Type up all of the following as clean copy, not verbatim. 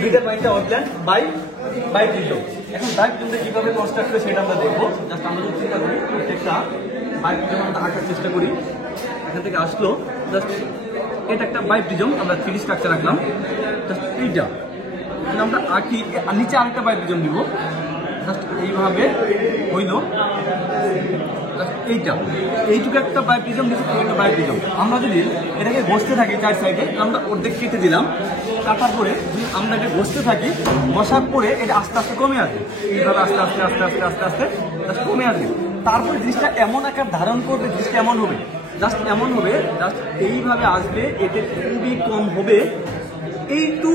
দুইটা পয়েন্টটা outline by prism. এখন বাই প্রিজমটা কিভাবে কনস্ট্রাক্ট করে সেটা আমরা দেখবো। জাস্ট আমরা যদি চিন্তা করি একটা বাই প্রিজম আমরা আঁকার চেষ্টা করি, এখান থেকে আসলো জাস্ট এটা একটা বাই প্রিজম, আমরা 3D স্ট্রাকচার রাখলাম। জাস্ট এইটা আমরা আঁকি, নিচে আরেকটা বাই প্রিজম দিব, জাস্ট এইভাবে হইল। এইটুকু একটা বাই প্রিজম, একটা বাই প্রিজম। আমরা যদি এটাকে বসতে থাকি চার সাইডে, আমরা অর্ধেক কেটে দিলাম, কাটার পরে যদি আমরা এটা বসতে থাকি, বসার পরে এটা আস্তে আস্তে কমে আসবে, এইভাবে আস্তে আস্তে আস্তে আস্তে আস্তে আস্তে জাস্ট কমে আসবে। তারপরে জিনিসটা এমন আকার ধারণ করবে, জিনিসটা এমন হবে, জাস্ট এমন হবে, জাস্ট এইভাবে আসবে, এতে খুবই কম হবে। এইটু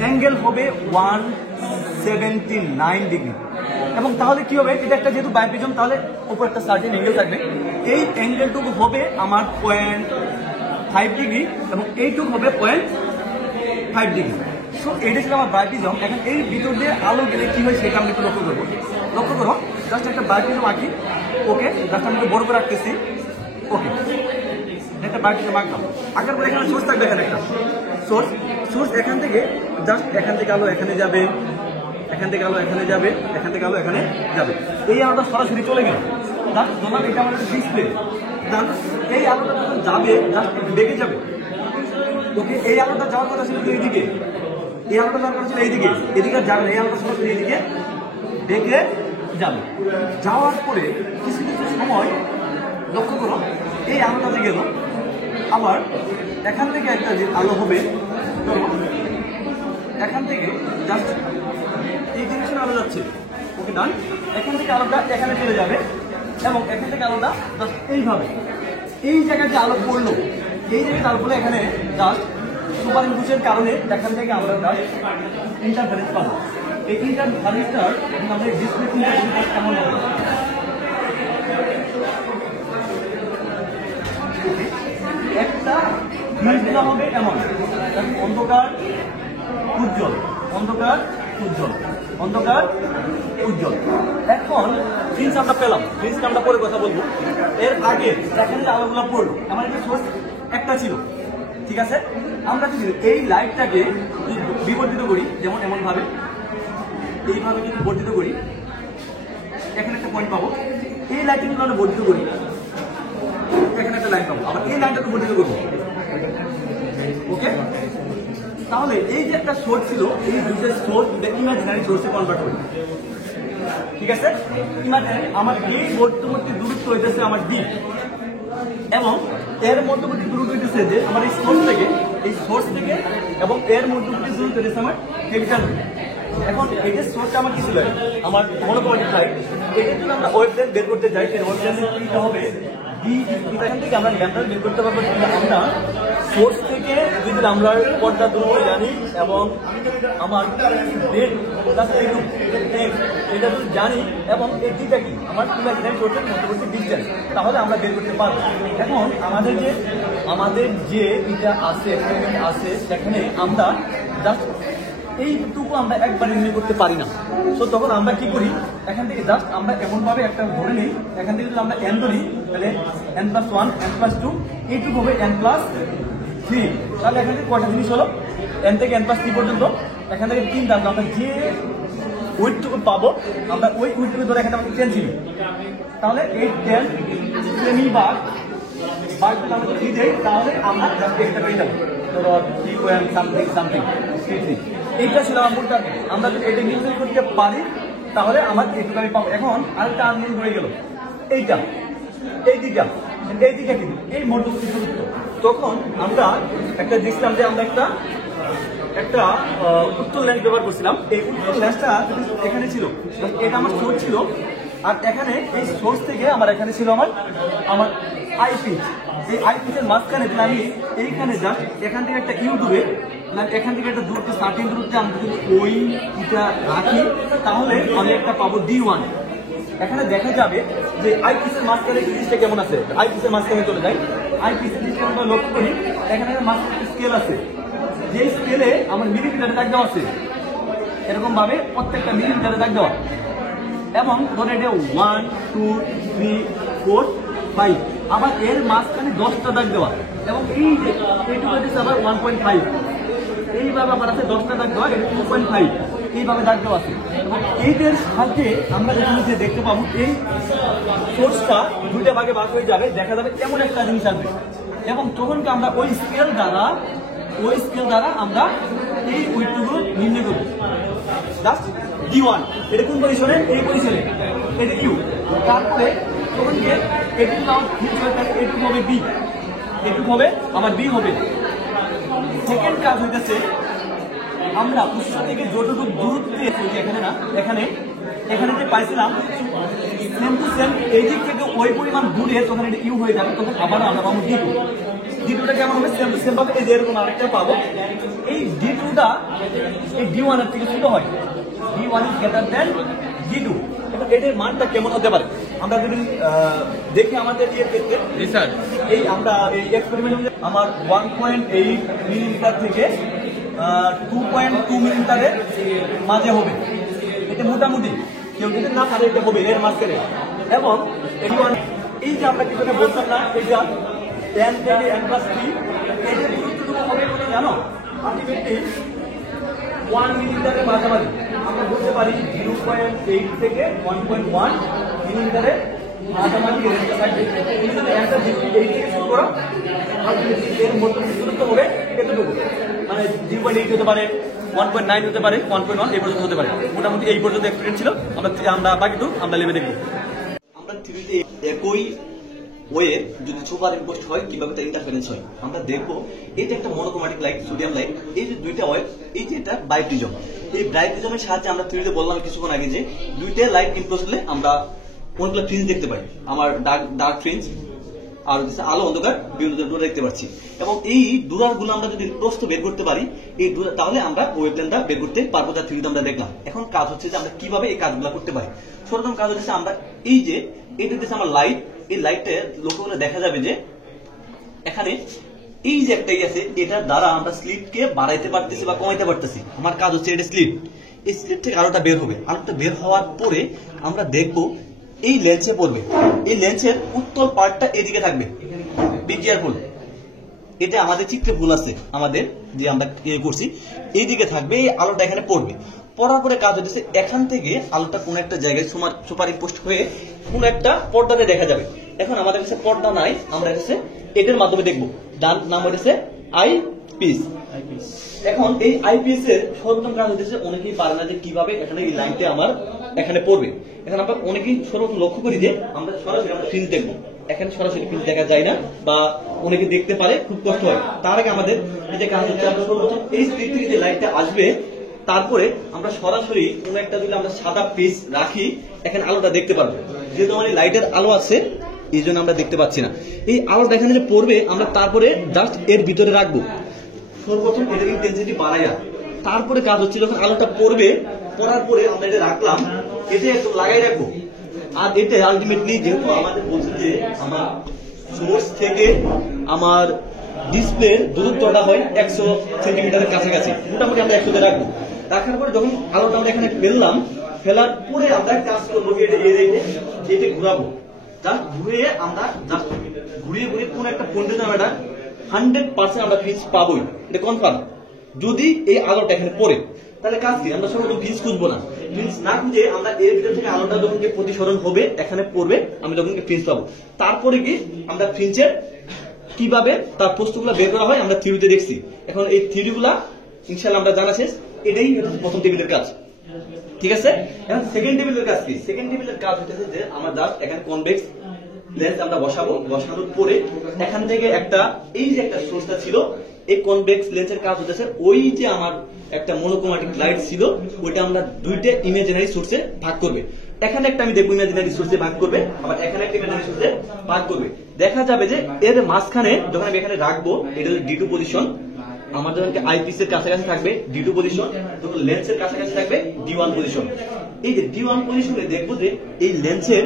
অ্যাঙ্গেল হবে 179 ডিগ্রি। এবং তাহলে কি হবে, এটা একটা যেহেতু বাই প্রিজম, তাহলে উপর একটা সার্টেন অ্যাঙ্গেল থাকবে। এই অ্যাঙ্গেলটুকু হবে আমার 0.5 ডিগ্রি এবং এইটুকু হবে 0.5 ডিগ্রি। সো এটা ছিল আমার বাই প্রিজম। এখন এই ভিতর দিয়ে আলো গেলে কি হয় সেটা আমি একটু লক্ষ্য করবো। জাস্ট একটা বাই প্রিজম আঁকি, ওকে, জাস্ট আমি একটু বড় করে রাখতেছি, ওকে, একটা বাই প্রিজম আঁকলাম। আঁকার পরে এখানে সোর্স থাকবে, এখানে একটা সোর্স এখান থেকে জাস্ট এখান থেকে আলো এখানে যাবে, এখান থেকে আলো এখানে যাবে, এখান থেকে আলো এখানে যাবে। এই আলোটা সরাসরি চলে গেল, জাস্ট ধরলাম এটা আমাদের ডিসপ্লে। এই আলোটা যখন যাবে জাস্ট বেঁকে যাবে, ওকে। এই আলোটা যাওয়ার কথা ছিল এইদিকে, এই আলোটা যাওয়ার কথা ছিল এইদিকে, এদিকে যাবে না, এই আলোটা সরাসরি এইদিকে বেঁকে যাবে। যাওয়ার পরে কিছু সময় লক্ষ্য করো, এই আলোটাতে গেল, আবার এখান থেকে একটা যে আলো হবে, এখান থেকে জাস্ট এই জিনিসটা আলো যাচ্ছে, ওকে, ডান। এখান থেকে আলোটা এখানে চলে যাবে এবং এখান থেকে আলোটা জাস্ট এইভাবে এই জায়গায় যে আলো পড়লো, এই জায়গায় আলো পড়লে এখানে জাস্ট সুপার ইম্পোজিশনের কারণে এখান থেকে আমরা জাস্ট ইন্টারফারেন্স পাবো। এই ইন্টারফারেন্সটার আমাদের ডিসপ্লে কেমন হবে, একটা জিনিসটা হবে এমন, অন্ধকার উজ্জ্বল, অন্ধকার উজ্জ্বল, অন্ধকার উজ্জ্বল। এখন জিনিস আমরা পেলাম, জিনিসটা আমরা পরে কথা বলবো। এর আগে এখানে যে আলোগুলো পড়লো, আমার একটা সোর্স একটা ছিল, ঠিক আছে। আমরা যদি এই লাইটটাকে বিবর্তিত করি, যেমন এমন ভাবে এইভাবে যদি বর্ধিত করি, এখানে একটা পয়েন্ট পাবো। এই লাইটটা যদি আমরা বর্ধিত করি, এখানে একটা লাইন পাবো, আবার এই লাইনটাকে বর্ধিত করবো, ওকে। তাহলে এই যে একটা সোর্স ছিল, এই দুটো সোর্স ইমাজিনারি সোর্সে কনভার্ট করি, ঠিক আছে। ইমাজিনারি আমার এই মধ্যবর্তী দূরত্ব হইতেছে আমার ডি, এবং এর মধ্যবর্তী দূরত্ব হইতেছে যে আমার এই সোর্স থেকে এবং এর মধ্যবর্তী দূরত্ব হইতেছে আমার ক্যাপিটাল। এখন এই যে সোর্সটা আমার কি ছিল, আমার মনোপয়েন্ট সাইড, এটা যদি আমরা ওয়েভলেন্থ বের করতে যাই, এর ওয়েভলেন্থ কি হবে, এখান থেকে আমরা ল্যাম্বডা বের করতে পারবো। আমরা সোর্স থেকে যদি আমরা পর্দা দূরত্ব জানি এবং আমার এটা যদি জানি এবং এই দিকটা কি আমার ইমাজিনারি সোর্সের মধ্যবর্তী ডিসটেন্স, তাহলে আমরা বের করতে পারবো। এখন আমাদের যে এটা আছে সেখানে আমরা জাস্ট এইটুকু আমরা একবার নির্ণয় করতে পারি না। তো তখন আমরা কি করি, এখান থেকে জাস্ট আমরা এমনভাবে একটা ধরে নিই, এখান থেকে যদি আমরা n ধরি, তাহলে n+1 n+2 এইটুকু হবে n+3। তাহলে এখান থেকে কয়টা জিনিস হলো, n থেকে n+3 পর্যন্ত, এখান থেকে 3 থাকলো। আমরা যে উইডটুকু পাবো, আমরা ওই উইডটুকু ধরে এখানে আমাদের 10 ছিল, তাহলে এই 10 সেমি বার যদি আমরা 3 দেই, তাহলে আমরা জাস্ট একটা পেয়ে যাবো, ধরো 3.something 3. এইটা ছিল আমার মূল টার্গেট। আমরা যদি এটা নির্ণয় করতে পারি তাহলে আমার এইটুকু আমি পাবো। এখন আরেকটা আননোন হয়ে গেল, এইটা এই দিকটা কিন্তু এই মধ্যবর্তী দূরত্ব। তখন আমরা একটা দেখছিলাম যে আমরা একটা উত্তল লেন্স ব্যবহার করছিলাম। এই উত্তল লেন্সটা এখানে ছিল, এটা আমার সোর্স ছিল, আর এখানে এই সোর্স থেকে আমার এখানে ছিল আমার আই পিচ। এই আই পিচের মাঝখানে আমি এইখানে জাস্ট এখান থেকে একটা ইউটিউবে এখান থেকে একটা দূরত্ব সার্টেন দূরত্বে আমি যদি ওইটা রাখি, তাহলে আমি একটা পাবো D1। এখানে দেখা যাবে যে আই পিসের মাঝখানে জিনিসটা কেমন আছে। আই পিসের মাঝখানে চলে যায়, আই পিসের জিনিসটা আমরা লক্ষ্য করি, এখানে মাঝখানে স্কেল আছে, যে স্কেলে আমার মিলিমিটারে দাগ দেওয়া আছে, এরকম ভাবে প্রত্যেকটা মিলিমিটারে দাগ দেওয়া, এবং ধরে এটা 1 2 3 4 5, আবার এর মাঝখানে 10টা দাগ দেওয়া, এবং এই যে এইটুকু হচ্ছে আবার 1.5। এইভাবে আমার আছে 10টা দাগ দেওয়া, এটা 2.5 এইভাবে দাগ দেওয়া আছে। এবং এইটার সাথে আমরা এখানে যে দেখতে পাবো এই সোর্সটা দুইটা ভাগে ভাগ হয়ে যাবে, দেখা যাবে এমন একটা জিনিস আসবে। এবং তখন আমরা ওই স্কেল দ্বারা আমরা এই উইডটুকু নির্ণয় করবো। জাস্ট D1 এটা কোন পজিশনে? এই পজিশনে, এটা ইউ। তারপরে তখন এটুকু এটুকু হবে বি, এটুকু হবে আমার বি হবে। সেকেন্ড কাজ হইতেছে আমরা উৎস থেকে যতটুকু দূরত্বে এখানে না, এখানে যে পাইছিলাম সেম টু সেম এই দিক থেকে ওই পরিমাণ দূরে তখন এটা ইউ হয়ে যাবে। তখন আবারও আমরা পাবো D2। D2টা কেমন হবে? সেম টু সেম ভাবে এই যে এরকম আরেকটা পাবো। এই D2টা এই D1 এর থেকে ছোট হয়। D1 is greater than D2। এখন এটার মানটা কেমন হতে পারে আমরা যদি দেখি আমাদের এই ক্ষেত্রে রিসার্চ এই আমরা এই এক্সপেরিমেন্টে আমার 1.8 মিলিমিটার থেকে 2.2 মিলিমিটারের মাঝে হবে। এটা মোটামুটি কেউ যদি না পারে এটা হবে এর মাঝখানে। এবং এই যে আমরা কিছু বলতাম না, এটা 10 থেকে n+3 এটার দূরত্ব হবে জানো আলটিমেটলি 1 মিলিমিটারের মাঝামাঝি। আমরা বলতে পারি 0.8 থেকে 1.1 মিলিমিটারের মাঝামাঝি রেঞ্জটা থাকবে। তুমি যদি অ্যান্সার 8 থেকে শুরু করো আলটিমেটলি এর মধ্যে দূরত্ব হবে এতটুকু, মানে 0.8 হতে পারে, 1.9 হতে পারে, 1.1 এই পর্যন্ত হতে পারে। মোটামুটি এই পর্যন্ত এক্সপিরিয়েন্স ছিল। আমরা বাকিটুকু আমরা লেবে দেখবো। আমরা থিওরিতে একই ওয়ে যদি সুপার ইম্পোস্ট হয় কিভাবে তার ইন্টারফারেন্স হয় আমরা দেখবো। এটা একটা মনোক্রোমেটিক লাইট, সোডিয়াম লাইট, এই যে দুইটা ওয়েভ, এই যে এটা ব্রাইটপ্রিজম। এই ব্রাইটপ্রিজমের সাহায্যে আমরা থিওরিতে বললাম কিছুক্ষণ আগে যে দুইটা লাইট ইম্পোস্ট হলে আমরা অনেকগুলো ফ্রিঞ্জ দেখতে পাই। আমার ডার্ক ফ্রিঞ্জ আর আলো অন্ধকার বিভিন্ন ডোরা দেখতে পাচ্ছি। এবং এই ডোরার গুলো আমরা যদি প্রস্থ বের করতে পারি এই ডোরা, তাহলে আমরা ওয়েভলেন্থটা বের করতে পারবো, যা থিওরিতে আমরা দেখলাম। এখন কাজ হচ্ছে যে আমরা কিভাবে এই কাজগুলো করতে পারি। সর্বপ্রথম কাজ হচ্ছে আমরা এই যে এটা হচ্ছে আমার লাইট, এই লাইটটা লক্ষ্য করে দেখা যাবে যে এখানে এই যে একটা আছে, এটার দ্বারা আমরা স্লিটকে বাড়াইতে পারতেছি বা কমাইতে পারতেছি। আমার কাজ হচ্ছে এটা স্লিট, এই স্লিট থেকে আলোটা বের হবে। আলোটা বের হওয়ার পরে আমরা দেখবো এই লেন্সে পড়বে। এই লেন্সের উত্তল পার্টটা এদিকে থাকবে, বি কেয়ারফুল। এটা আমাদের চিত্রে ভুল আছে, আমাদের যে আমরা করছি এইদিকে থাকবে, এই আলোটা এখানে পড়বে। পড়ার পরে কাজ হচ্ছে এখান থেকে আলোটা কোন একটা জায়গায় সুপার ইম্পোস্ট হয়ে কোন একটা পর্দাতে দেখা যাবে। এখন আমাদের কাছে পর্দা নাই, আমরা কাছে এটার মাধ্যমে দেখবো। ডান নাম হচ্ছে আই পিস। এখন এই আইপিএস এর সর্বপ্রথম কাজ হচ্ছে অনেকেই পারে না যে কিভাবে এখানে এই লাইনটা আমার এখানে পড়বে। এখন আমরা অনেকেই সর্বপ্রথম লক্ষ্য করি যে আমরা সরাসরি আমরা ফ্রিজ দেখবো, এখানে সরাসরি ফ্রিজ দেখা যায় না বা অনেকে দেখতে পারে খুব কষ্ট হয়। তার আগে আমাদের এই যে কাজ হচ্ছে আমরা সর্বপ্রথম এই স্ট্রিট থেকে যে লাইটটা আসবে তারপরে আমরা সরাসরি কোন একটা যদি আমরা সাদা পিস রাখি এখানে আলোটা দেখতে পারবো। যেহেতু আমার লাইটের আলো আছে এই জন্য আমরা দেখতে পাচ্ছি না। এই আলোটা এখানে যে পড়বে আমরা তারপরে জাস্ট এর ভিতরে রাখবো। সর্বপ্রথম এটার ইন্টেন্সিটি বাড়াইয়া তারপরে কাজ হচ্ছে যখন আলোটা পড়বে, পড়ার পরে আমরা এটা রাখলাম, এটা একটু লাগাই রাখবো। আর এটা আলটিমেটলি যেহেতু আমাদের বলছে যে আমার সোর্স থেকে আমার ডিসপ্লের দূরত্বটা হয় 100 সেন্টিমিটারের কাছাকাছি, মোটামুটি আমরা 100 রাখবো। রাখার পরে যখন আলোটা আমরা এখানে ফেললাম, ফেলার পরে আমরা কাজ করবো এটা ঘুরাবো। জাস্ট ঘুরিয়ে আমরা জাস্ট ঘুরিয়ে কোন একটা পয়েন্টে আমরা 100% আমরা ফিজ পাবোই, এটা কনফার্ম। যদি এই আলোটা এখানে পড়ে তাহলে কাজ কি, আমরা সর্বপ্রথম ফিজ খুঁজবো না। ফিজ না খুঁজে আমরা এর ভিতর থেকে আলোটা যখন প্রতিসরণ হবে এখানে পড়বে, আমি যখন ফিজ পাবো। তারপরে কি আমরা ফিঞ্চের কিভাবে তার প্রশ্নগুলো বের করা হয় আমরা থিওরিতে দেখছি। এখন এই থিওরিগুলা ইনশাআল্লাহ আমরা জানা শেষ। এটাই প্রথম টেবিলের কাজ, ঠিক আছে। এখন সেকেন্ড টেবিলের কাজ কি? সেকেন্ড টেবিলের কাজ হচ্ছে যে আমরা জাস্ট এখানে কনভেক্স লেন্স আমরা বসাবো। বসানোর পরে এখান থেকে একটা এই যে একটা সোর্সটা ছিল, এই কনভেক্স লেন্সের কাজ হচ্ছে ওই যে আমার একটা মনোক্রোমেটিক লাইট ছিল ওইটা আমরা দুইটা ইমাজিনারি সোর্সে ভাগ করবে। এখানে একটা আমি দেখবো ইমাজিনারি সোর্সে ভাগ করবে, আবার এখানে একটা ইমাজিনারি সোর্সে ভাগ করবে। দেখা যাবে যে এর মাঝখানে যখন আমি এখানে রাখবো এটা হলো D2 পজিশন, আমার যখন আইপিস এর কাছাকাছি থাকবে D2 পজিশন, যখন লেন্সের কাছাকাছি থাকবে D1 পজিশন। এই যে D1 পজিশনে দেখবো যে এই লেন্সের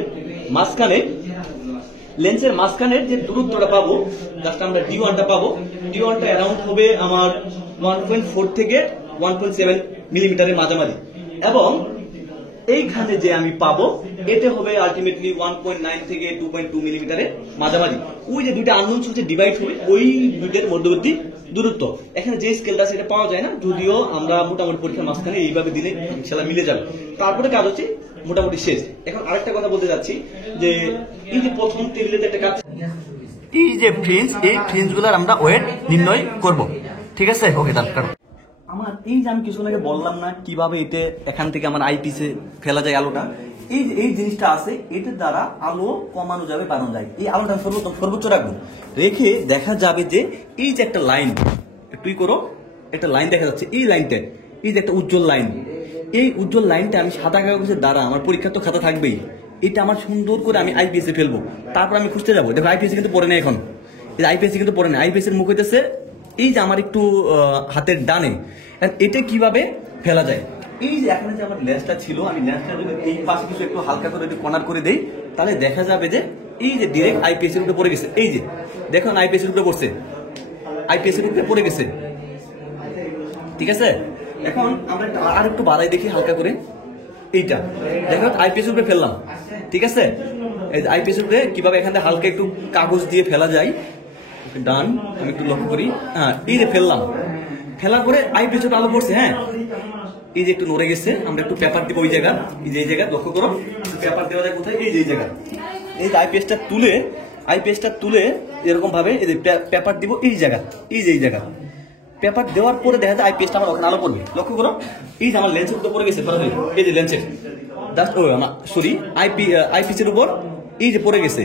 মাঝখানের যে দূরত্বটা পাবো জাস্ট আমরা D1টা পাবো। D1টা অ্যারাউন্ড হবে আমার 1.4 থেকে 1.7 মিলিমিটারের মাঝামাঝি। এবং এইখানে যে আমি পাবো এটা হবে আলটিমেটলি 1.9 থেকে 2.2 মিলিমিটারের মাঝামাঝি। ওই যে দুইটা আননোন সোর্সে ডিভাইড হবে ওই দুইটার মধ্যবর্তী দূরত্ব। এখানে যে স্কেলটা সেটা পাওয়া যায় না, যদিও আমরা মোটামুটি পরীক্ষার মাঝখানে এইভাবে দিলে ইনশাআল্লাহ মিলে যাবে। তারপরে কাজ হচ্ছে মোটামুটি শেষ। এখন আরেকটা কথা বলতে যাচ্ছি যে এই যে প্রথম টেবিলের একটা কাজ, এই যে ফ্রিঞ্জ, এই ফ্রিঞ্জগুলোর আমরা ওয়েট নির্ণয় করব। ঠিক আছে, ওকে তারপর আমার এই যে আমি কিছুক্ষণ আগে বললাম না কিভাবে এটা এখান থেকে আমার আইপিসে ফেলা যায় আলোটা, এই জিনিসটা আছে, এটার দ্বারা আলো কমানো যাবে বাড়ানো যায়। এই আলোটা সর্বোচ্চ রাখবো, রেখে দেখা যাবে যে এই যে একটা লাইন, একটুই করো, একটা লাইন দেখা যাচ্ছে, এই লাইনটা, এই যে একটা উজ্জ্বল লাইন, এই উজ্জ্বল লাইনটা আমি সাদা কাগজের দ্বারা, আমার পরীক্ষার তো খাতা থাকবেই, এটা আমার সুন্দর করে আমি আইপিএসে ফেলবো। তারপর আমি খুঁজতে যাবো, দেখো আইপিএসে কিন্তু পড়ে নেই এখন, এই আইপিএসে কিন্তু পড়ে নেই, আইপিএস এর মুখ হইতেছে এই যে আমার একটু হাতের ডানে। এটা কিভাবে ফেলা যায়, এই যে এখানে যে আমার লেন্সটা ছিল, আমি লেন্সটা যদি এই পাশে কিছু একটু হালকা করে যদি কর্নার করে দেই, তাহলে দেখা যাবে যে এই যে ডিরেক্ট আইপিএস এর উপরে পড়ে গেছে। এই যে দেখুন আইপিএস এর উপরে পড়ছে, আইপিএস এর উপরে পড়ে গেছে। ঠিক আছে, এখন আমরা আর একটু বাড়াই দেখি হালকা করে, এইটা দেখো আইপিএস এর উপরে ফেললাম। ঠিক আছে, এই আইপিএস এর উপরে কিভাবে এখান থেকে হালকা একটু কাগজ দিয়ে ফেলা যায়, ডান, আমি একটু লক্ষ্য করি, হ্যাঁ এই যে ফেললাম, ফেলার পরে আইপিএস এর আলো পড়ছে, হ্যাঁ এই যে একটু নড়ে গেছে, আমরা একটু পেপার দিব ওই জায়গা, এই যে জায়গা লক্ষ্য করো, পেপার দেওয়া যায় কোথায়, এই যে জায়গা, এই যে আইপিএসটা তুলে এরকম ভাবে এই যে পেপার দিব এই জায়গা, এই যে এই জায়গা পেপার দেওয়ার পরে দেখা যায় আইপিএসটা আমার ওখানে আলো পড়বে। লক্ষ্য করো, এই যে আমার লেন্সের উপর পড়ে গেছে, এই যে লেন্সের জাস্ট ও আমার সরি আইপিএস এর উপর এই যে পড়ে গেছে।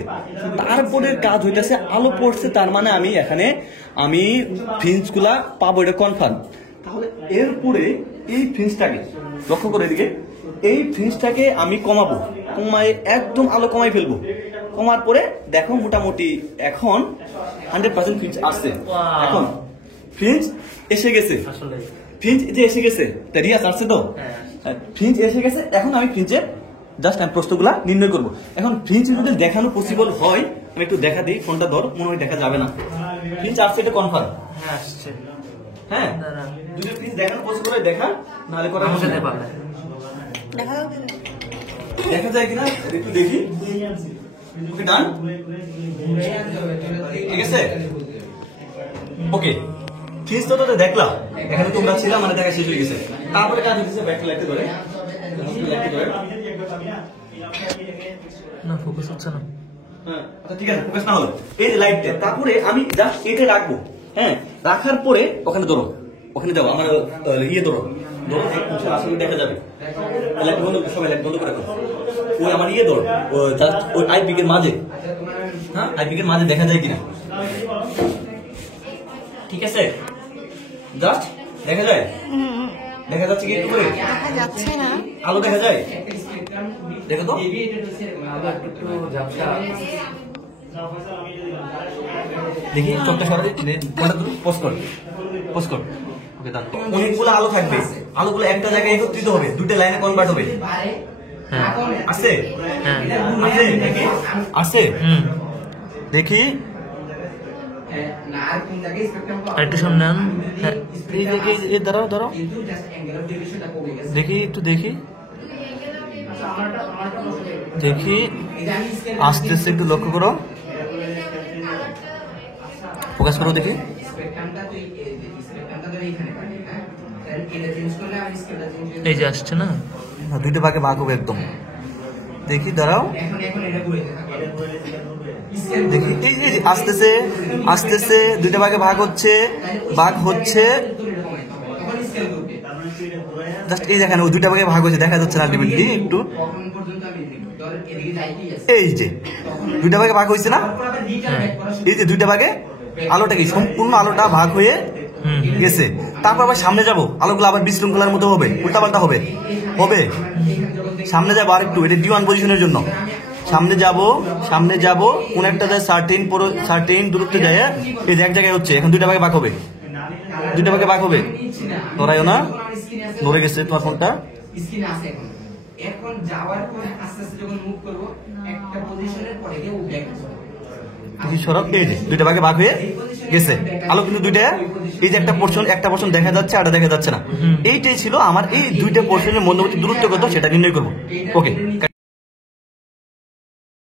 তারপরে কাজ হইতেছে আলো পড়ছে, তার মানে আমি এখানে আমি ফ্রিঞ্জগুলা পাবো, এটা কনফার্ম। তাহলে এরপরে এই ফ্রিঞ্জটাকে লক্ষ্য করে এদিকে, এই ফ্রিঞ্জটাকে আমি কমাবো, কমায় একদম আলো কমাই ফেলবো। কমার পরে দেখো মোটামুটি এখন 100% ফ্রিঞ্জ আসছে। এখন ফ্রিঞ্জ এসে গেছে, ফ্রিঞ্জ যে এসে গেছে, তা রিয়াজ আসছে তো, ফ্রিঞ্জ এসে গেছে। এখন আমি ফ্রিঞ্জের জাস্ট আমি প্রশ্নগুলা নির্ণয় করবো। এখন ফ্রিঞ্জ যদি দেখানো পসিবল হয়, আমি একটু দেখা দিই, ফোনটা ধর, মনে হয় দেখা যাবে না। ফ্রিঞ্জ আসছে, এটা কনফার্ম, হ্যাঁ আসছে, হ্যাঁ যদি ফ্রিঞ্জ দেখানো পসিবল হয় দেখা, নাহলে করা যেতে পারে, দেখা যায় কিনা একটু দেখি। ওকে ডান, ঠিক আছে, ওকে ফ্রিজ তো দেখলাম, এখানে তোমরা ছিলাম, মানে দেখা শেষ হয়ে গেছে। তারপরে কাজ হচ্ছে ব্যাকটা লাগতে ধরে, না ফোকাস হচ্ছে না, হ্যাঁ আচ্ছা ঠিক আছে, ফোকাস না হলো এই যে লাইটটা। তারপরে আমি জাস্ট এটা রাখবো, হ্যাঁ রাখার পরে ওখানে ধরো, ওখানে যাও, আমার ইয়ে ধরো, আসলে দেখা যাবে, লাইট বন্ধ, সবাই লাইট বন্ধ করে দাও। ওই আমার ইয়ে ধরো, জাস্ট ওই আইপিকের মাঝে, হ্যাঁ আইপিকের মাঝে দেখা যায় কিনা, ঠিক আছে, জাস্ট দেখা যায়, দেখা যাচ্ছে কি একটু করে, দেখা যাচ্ছে না, আলো দেখা যায়, দেখো তো দেখি চোখটা সরাই, পোস্ট কর, পোস্ট কর। অনেকগুলো আলো থাকবে, আলোগুলো একটা জায়গায় একত্রিত হবে, দুটো লাইনে কনভার্ট হবে। আছে আছে দেখি, একটু সামনে আন, হ্যাঁ এই দেখি, এই দাঁড়াও দাঁড়াও, দেখি একটু দেখি, দেখি আসতেছে, একটু লক্ষ্য করো, ফোকাস করো, দেখি এই যে আসছে না, দুইটা ভাগে ভাগ হবে একদম, দেখি দাঁড়াও, দেখি এই যে আসতেছে আসতেছে, দুইটা ভাগে ভাগ হচ্ছে, জাস্ট এই দেখেন ও দুইটা ভাগে ভাগ হচ্ছে, দেখা যাচ্ছে না আলটিমেটলি একটু, এই যে দুইটা ভাগে ভাগ হয়েছে না, এই যে দুইটা ভাগে আলোটা কি সম্পূর্ণ আলোটা ভাগ হয়ে গেছে। তারপর আবার সামনে যাব, আলোগুলো আবার বিশৃঙ্খলার মতো হবে, উল্টাপাল্টা হবে, সামনে যাবো আর একটু, এটা D1 পজিশনের জন্য সামনে যাব, কোন একটা যায় সার্টেন দূরত্বে যায়, এই যে এক জায়গায় হচ্ছে, এখন দুইটা ভাগে ভাগ হবে, নড়াইও না, নড়ে গেছে তোমার ফোনটা, এখন যাওয়ার পরে আস্তে আস্তে যখন মুভ করব একটা পজিশনের পরে গিয়ে ও ব্যাক করবে, সরব, এই যে দুইটা ভাগে ভাগ হয়ে গেছে, আলো কিন্তু দুইটা, এই যে একটা পোর্শন দেখা যাচ্ছে আর দেখা যাচ্ছে না, এইটাই ছিল আমার এই দুইটা পোর্শনের মধ্যবর্তী দূরত্ব কত সেটা নির্ণয় করবো। ওকে।